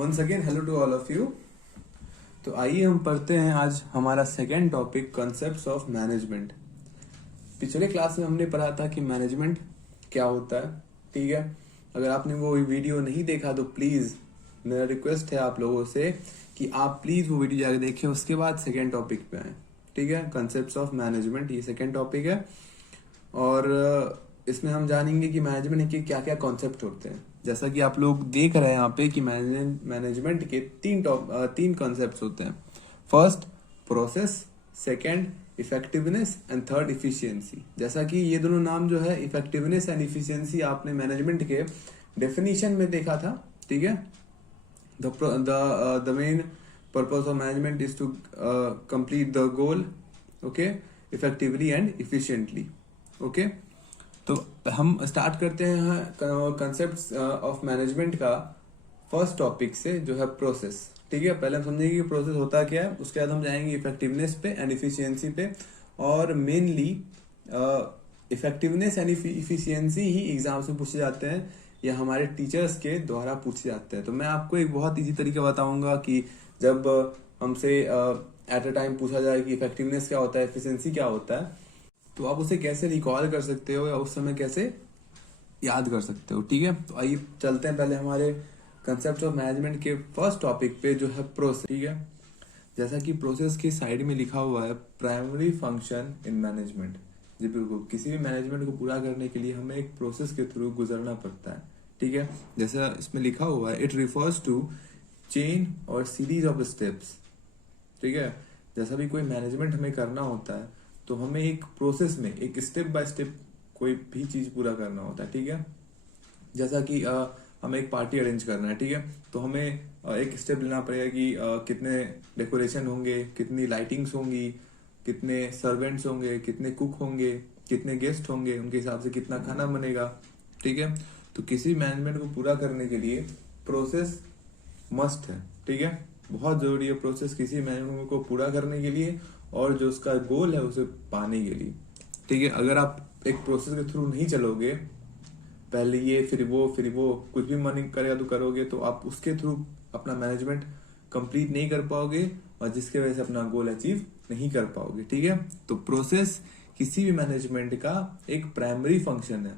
Once again hello to all of you. तो आइए हम पढ़ते हैं आज हमारा second topic concepts of management. पिछले क्लास में हमने पढ़ा था कि मैनेजमेंट क्या होता है। ठीक है, अगर आपने वो वीडियो नहीं देखा तो प्लीज मेरा रिक्वेस्ट है आप लोगों से कि आप प्लीज वो वीडियो जाके देखें, उसके बाद सेकेंड टॉपिक पे आए। ठीक है, कॉन्सेप्ट्स ऑफ मैनेजमेंट ये सेकेंड टॉपिक है और इसमें हम जानेंगे कि मैनेजमेंट के क्या क्या कॉन्सेप्ट होते हैं। जैसा कि आप लोग देख रहे हैं यहाँ पे कि मैनेजमेंट के तीन कॉन्सेप्ट्स होते हैं। First process, second effectiveness and third efficiency. जैसा कि ये दोनों नाम जो है इफेक्टिवनेस एंड इफिशियंसी आपने मैनेजमेंट के डेफिनेशन में देखा था। ठीक है, the main purpose of management is to complete the goal, okay, effectively and efficiently. Okay, तो हम स्टार्ट करते हैं कंसेप्ट ऑफ मैनेजमेंट का फर्स्ट टॉपिक से, जो है प्रोसेस। ठीक है, पहले हम समझेंगे कि प्रोसेस होता क्या है, उसके बाद हम जाएंगे इफेक्टिवनेस पे एंड इफिशियंसी पे। और mainly effectiveness and efficiency he exam से पूछे जाते हैं या हमारे टीचर्स के द्वारा पूछे जाते हैं। तो मैं आपको एक बहुत इजी तरीका बताऊंगा कि जब हमसे एट अ टाइम पूछा जाए कि इफेक्टिवनेस क्या होता है, एफिशिएंसी क्या होता है, तो आप उसे कैसे रिकॉल कर सकते हो या उस समय कैसे याद कर सकते हो। ठीक है, तो आइए चलते हैं पहले हमारे कंसेप्ट ऑफ मैनेजमेंट के फर्स्ट टॉपिक पे, जो है प्रोसेस। ठीक है, जैसा कि प्रोसेस की साइड में लिखा हुआ है प्राइमरी फंक्शन इन मैनेजमेंट। जी बिल्कुल, किसी भी मैनेजमेंट को पूरा करने के लिए हमें एक प्रोसेस के थ्रू गुजरना पड़ता है। ठीक है, जैसा इसमें लिखा हुआ है, इट रिफर्स टू चेन और सीरीज ऑफ स्टेप्स। ठीक है, जैसा भी कोई मैनेजमेंट हमें करना होता है तो हमें एक प्रोसेस में एक स्टेप बाय स्टेप कोई भी चीज पूरा करना होता है। ठीक है, जैसा कि हमें एक पार्टी अरेंज करना है। ठीक है, तो हमें एक स्टेप लेना पड़ेगा कि कितने डेकोरेशन होंगे, कितनी लाइटिंग्स होंगी, कितने सर्वेंट्स होंगे, कितने कुक होंगे, कितने गेस्ट होंगे, उनके हिसाब से कितना खाना बनेगा। ठीक है, तो किसी मैनेजमेंट को पूरा करने के लिए प्रोसेस मस्ट है। ठीक है, बहुत जरूरी है प्रोसेस किसी मैनेजमेंट को पूरा करने के लिए और जो उसका गोल है उसे पाने के लिए। ठीक है, अगर आप एक प्रोसेस के थ्रू नहीं चलोगे, पहले ये फिर वो कुछ भी मन करेगा तो करोगे, तो आप उसके थ्रू अपना मैनेजमेंट कंप्लीट नहीं कर पाओगे और जिसके वजह से अपना गोल अचीव नहीं कर पाओगे। ठीक है, तो प्रोसेस किसी भी मैनेजमेंट का एक प्राइमरी फंक्शन है।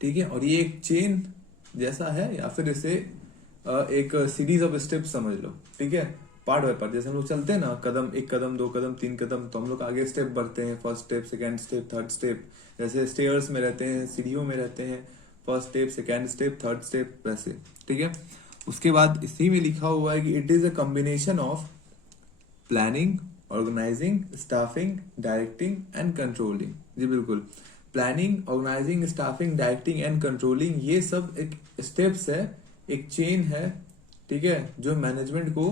ठीक है, और ये एक चेन जैसा है या फिर इसे एक सीरीज ऑफ स्टेप समझ लो। ठीक है, पार्ट बाय पार्ट, जैसे हम लोग चलते हैं ना, कदम, एक कदम, दो कदम, तीन कदम, तो हम लोग आगे स्टेप बढ़ते हैं, first step, second step, third step. जैसे स्टेयर्स में रहते हैं, सीढ़ियों में रहते हैं, first step, second step, third step, वैसे। ठीक है, उसके बाद इसी में लिखा हुआ है कि it is a combination of planning, organising, staffing, directing and controlling. जी बिल्कुल, planning, organising, staffing, directing and controlling, ये सब एक स्टेप्स है, एक चेन है। ठीक है, जो मैनेजमेंट को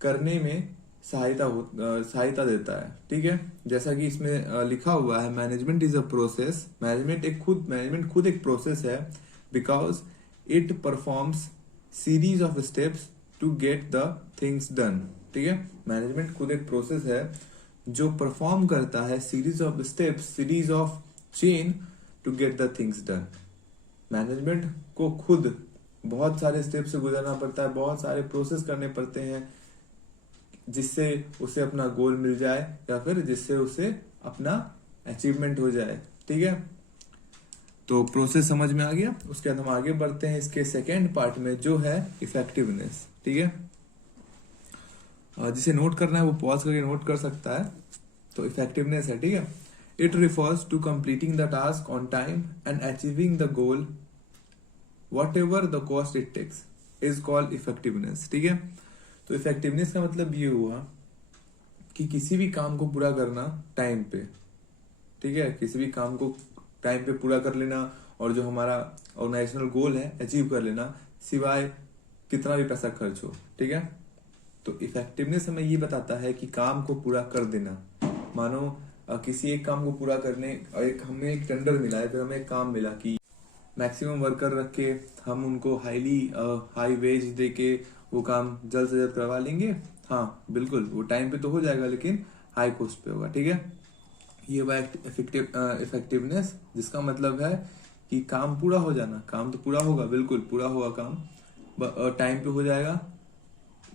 करने में सहायता देता है। ठीक है, जैसा कि इसमें लिखा हुआ है, management is a process. Management खुद एक प्रोसेस है, because it performs series of steps to get the things done. ठीक है, मैनेजमेंट खुद एक प्रोसेस है जो परफॉर्म करता है series of steps, series of chain to get the things done. Management को खुद बहुत सारे स्टेप से गुजरना पड़ता है, बहुत सारे प्रोसेस करने पड़ते हैं जिससे उसे अपना गोल मिल जाए या फिर जिससे उसे अपना अचीवमेंट हो जाए। ठीक है, तो प्रोसेस समझ में आ गया। उसके बाद हम आगे बढ़ते हैं इसके सेकेंड पार्ट में, जो है इफेक्टिवनेस। ठीक है, जिसे नोट करना है वो पॉज करके नोट कर सकता है। तो इफेक्टिवनेस है, ठीक है, it refers to completing the task on time and achieving the goal whatever the cost it takes is called effectiveness। ठीक है, तो इफेक्टिवनेस का मतलब ये हुआ कि किसी भी काम को पूरा करना टाइम पे। ठीक है, किसी भी काम को टाइम पे पूरा कर लेना और जो हमारा ऑर्गेनाइजेशनल गोल है अचीव कर लेना, सिवाय कितना भी पैसा खर्च हो। ठीक है, तो इफेक्टिवनेस हमें ये बताता है कि काम को पूरा कर देना। मानो किसी एक काम को पूरा करने, हमें एक टेंडर मिला है, फिर हमें एक काम मिला कि मैक्सिमम वर्कर रख के हम उनको हाई वेज दे के वो काम जल्द से जल्द करवा लेंगे। हाँ बिल्कुल, वो टाइम पे तो हो जाएगा लेकिन हाई कॉस्ट पे होगा। ठीक है, ये हुआ इफेक्टिवनेस, जिसका मतलब है कि काम पूरा हो जाना। काम तो पूरा होगा, बिल्कुल पूरा होगा काम, टाइम पे हो जाएगा,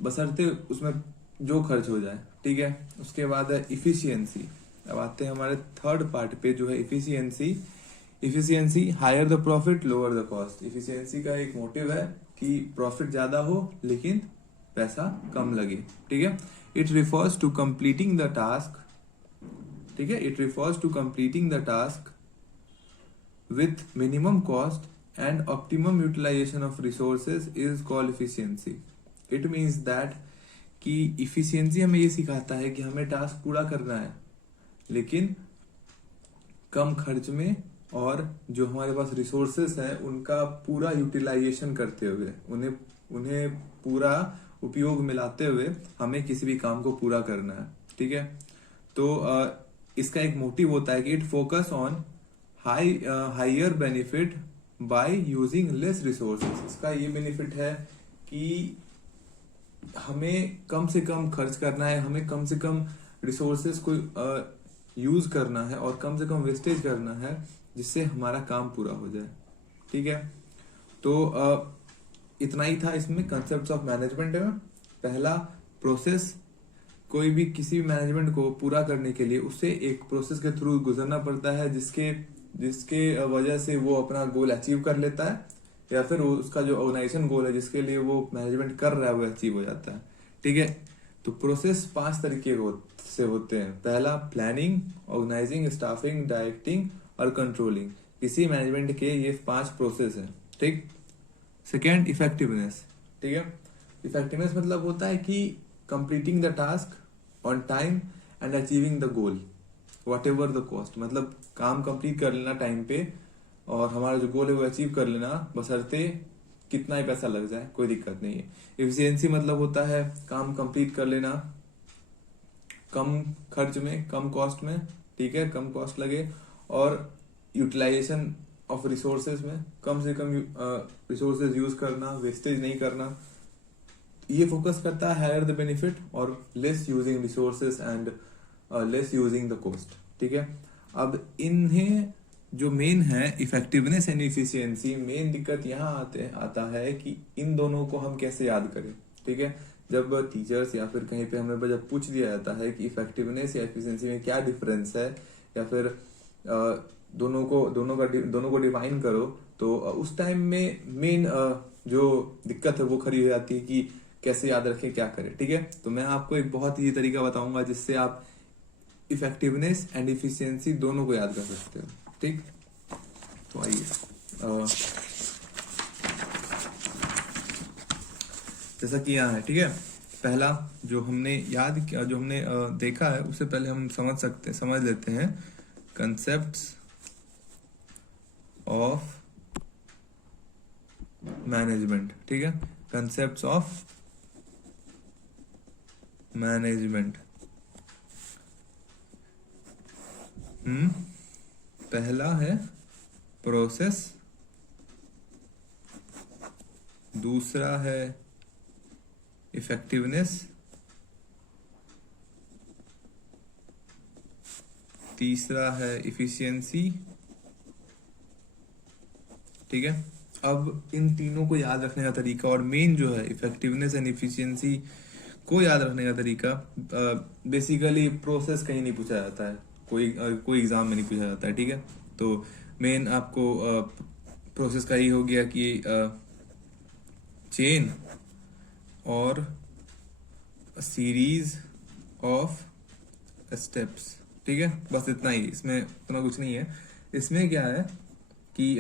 बशर्ते उसमें जो खर्च हो जाए, ठीक है। उसके बाद है इफिशियंसी। अब आते हैं हमारे थर्ड पार्ट पे जो है efficiency. Efficiency, higher the profit lower the cost. Efficiency का एक मोटिव है कि प्रॉफिट ज्यादा हो लेकिन पैसा कम लगे, ठीक है। It refers to completing the task, ठीक है, it refers to completing the task with minimum cost and optimum utilization of resources is called efficiency. It means that कि efficiency हमें ये सिखाता है कि हमें टास्क पूरा करना है लेकिन कम खर्च में, और जो हमारे पास रिसोर्सेस हैं उनका पूरा यूटिलाइजेशन करते हुए, उन्हें उन्हें पूरा उपयोग में लाते हुए हमें किसी भी काम को पूरा करना है, ठीक है। तो इसका एक मोटिव होता है कि it focus on higher benefit by using less resources. इसका ये बेनिफिट है कि हमें कम से कम खर्च करना है, हमें कम से कम रिसोर्सेस को यूज करना है और कम से कम वेस्टेज करना है जिससे हमारा काम पूरा हो जाए, ठीक है। तो इतना ही था इसमें कंसेप्ट ऑफ मैनेजमेंट में। पहला, प्रोसेस। कोई भी किसी भी मैनेजमेंट को पूरा करने के लिए उसे एक प्रोसेस के थ्रू गुजरना पड़ता है जिसके जिसके वजह से वो अपना गोल अचीव कर लेता है, या फिर उसका जो ऑर्गेनाइजेशन गोल है जिसके लिए वो मैनेजमेंट कर रहा है वो अचीव हो जाता है, ठीक है। तो प्रोसेस 5 तरीके से होते हैं। पहला, प्लानिंग, ऑर्गेनाइजिंग, स्टाफिंग, डायरेक्टिंग और कंट्रोलिंग। किसी मैनेजमेंट के ये 5 प्रोसेस हैं, ठीक। सेकेंड, इफेक्टिवनेस, ठीक है। इफेक्टिवनेस मतलब होता है कि completing the task on time and achieving the goal what ever the cost. मतलब काम कंप्लीट कर लेना टाइम पे और हमारा जो गोल है वो अचीव कर लेना, बशर्ते कितना ही पैसा लग जाए, कोई दिक्कत नहीं है। एफिशिएंसी मतलब होता है काम कंप्लीट कर लेना कम खर्च में, कम कॉस्ट में, ठीक है, कम कॉस्ट लगे, और यूटिलाइजेशन ऑफ रिसोर्सेज में कम से कम रिसोर्सेज यूज करना, वेस्टेज नहीं करना। ये फोकस करता है हायर द बेनिफिट और less using resources and less using the cost, ठीक है। अब इन्हें जो मेन है इफेक्टिवनेस एंड इफिशियंसी, मेन दिक्कत यहाँ आता है कि इन दोनों को हम कैसे याद करें, ठीक है। जब टीचर्स या फिर कहीं पे हमें जब पूछ दिया जाता है कि इफेक्टिवनेस या इफिशियंसी में क्या डिफरेंस है, या फिर दोनों को डिफाइन करो, तो उस टाइम में मेन जो दिक्कत है वो खड़ी हो जाती है कि कैसे याद रखें, क्या करें, ठीक है। तो मैं आपको एक बहुत ही तरीका बताऊंगा जिससे आप इफेक्टिवनेस एंड इफिशियंसी दोनों को याद कर सकते हो, ठीक। तो आइए, जैसा कि यहाँ है, ठीक है। पहला जो हमने याद किया, जो हमने देखा है, उससे पहले हम समझ लेते हैं कंसेप्ट्स ऑफ मैनेजमेंट, ठीक है। Concepts of management. पहला है प्रोसेस, दूसरा है इफेक्टिवनेस, तीसरा है इफिशियंसी, ठीक है। अब इन तीनों को याद रखने का तरीका, और मेन जो है इफेक्टिवनेस एंड इफिशियंसी को याद रखने का तरीका, बेसिकली प्रोसेस कहीं नहीं पूछा जाता है, कोई एग्जाम में नहीं पूछा जाता है, ठीक है। तो मेन आपको प्रोसेस का ही हो गया कि चेन और सीरीज ऑफ स्टेप्स, ठीक है। बस इतना ही, इसमें उतना कुछ नहीं है। इसमें क्या है कि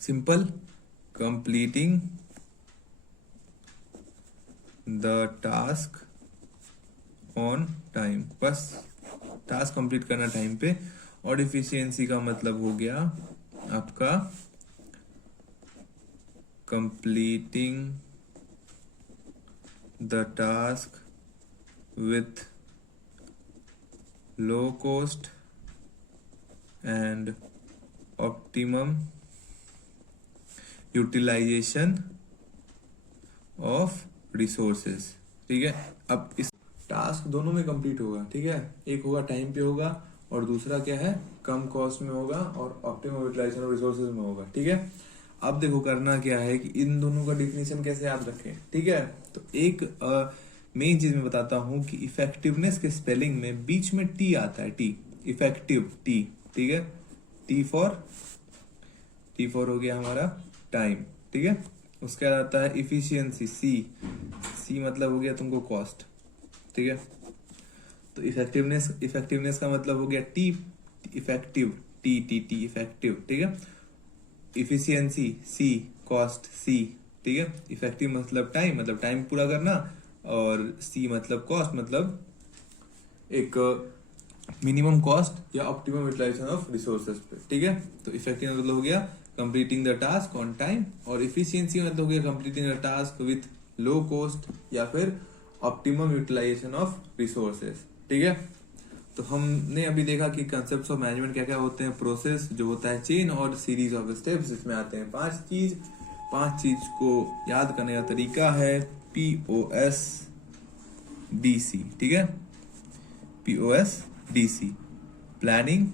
simple completing the task on time, बस टास्क कंप्लीट करना टाइम पे। और इफिशियंसी का मतलब हो गया आपका completing the task with low cost and optimum utilisation of resources, ठीक है। अब इस टास्क दोनों में कंप्लीट होगा, ठीक है। एक होगा टाइम पे होगा और दूसरा क्या है, कम कॉस्ट में होगा और ऑप्टिमम यूटिलाइजेशन ऑफ रिसोर्सेज में होगा, ठीक है। अब देखो करना क्या है कि इन दोनों का डिफिनेशन कैसे याद रखें, ठीक है। तो एक मेन चीज मैं बताता हूँ कि इफेक्टिवनेस के स्पेलिंग में बीच में टी आता है, टी, इफेक्टिव टी, ठीक है। टी फॉर हो गया हमारा टाइम, ठीक है। उसके बाद आता है इफिशियंसी, सी मतलब हो गया तुमको कॉस्ट, ठीक है। तो इफेक्टिवनेस का मतलब हो गया टी, इफेक्टिव, टी इफेक्टिव, ठीक है। इफिशियंसी सी, कॉस्ट सी, ठीक है। इफेक्टिव मतलब टाइम पूरा करना, और सी मतलब कॉस्ट, मतलब एक मिनिमम कॉस्ट या ऑप्टिमम यूटिलाइजेशन ऑफ रिसोर्सेज पे, ठीक है। तो इफेक्टिव मतलब हो गया completing the task on time, और इफिशियंसी मतलब हो गया completing the task with low cost या फिर ऑप्टिमम यूटिलाइजेशन ऑफ रिसोर्सेज, ठीक है। तो हमने अभी देखा कि कंसेप्ट ऑफ मैनेजमेंट क्या क्या होते हैं। प्रोसेस जो होता है चेन, और सीरीज ऑफ स्टेप्स, इसमें आते हैं पांच चीज को याद करने का तरीका है POSDC, ठीक है। POSDC, planning,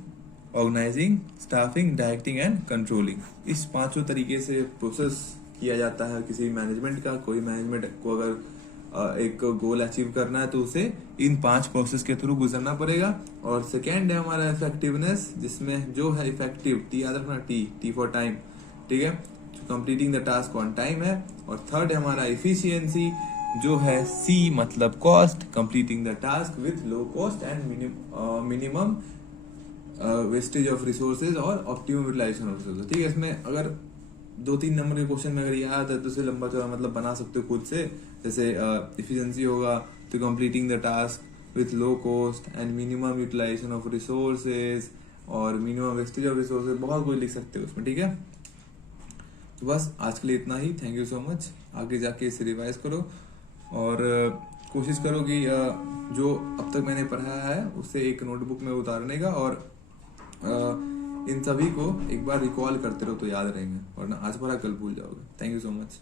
organising, staffing, directing and controlling. इस पांचों तरीके से प्रोसेस किया जाता है किसी मैनेजमेंट का। कोई मैनेजमेंट को अगर एक गोल अचीव करना है तो उसे इन 5 प्रोसेस के थ्रू गुजरना पड़ेगा। और सेकेंड है हमारा इफेक्टिवनेस, जिसमें जो है इफेक्टिव, टी याद रखना, टी फॉर टाइम, ठीक है, completing the task on time है। और थर्ड है हमारा इफिशियंसी, जो है सी मतलब cost, completing the task with low cost and minimum wastage of resources और ऑप्टिमम यूटिलाइजेशन ऑफ रिसोर्सेज, ठीक है। इसमें अगर 2-3 नंबर के क्वेश्चन में अगर याद है तो उसे लंबा चौड़ा मतलब बना सकते हो खुद से। जैसे इफिशियंसी होगा तो completing the task with low cost and minimum utilisation of resources और मिनिमम वेस्टेज ऑफ रिसोर्सेज, बहुत कुछ लिख सकते हो उसमें, ठीक है। तो बस आज के लिए इतना ही। Thank you so much. आगे जाके इसे रिवाइज करो और कोशिश करो कि जो अब तक मैंने पढ़ाया है उसे एक नोटबुक में उतारने का, और इन सभी को एक बार रिकॉल करते रहो तो याद रहेंगे, वरना आज पढ़ा कल भूल जाओगे। Thank you so much.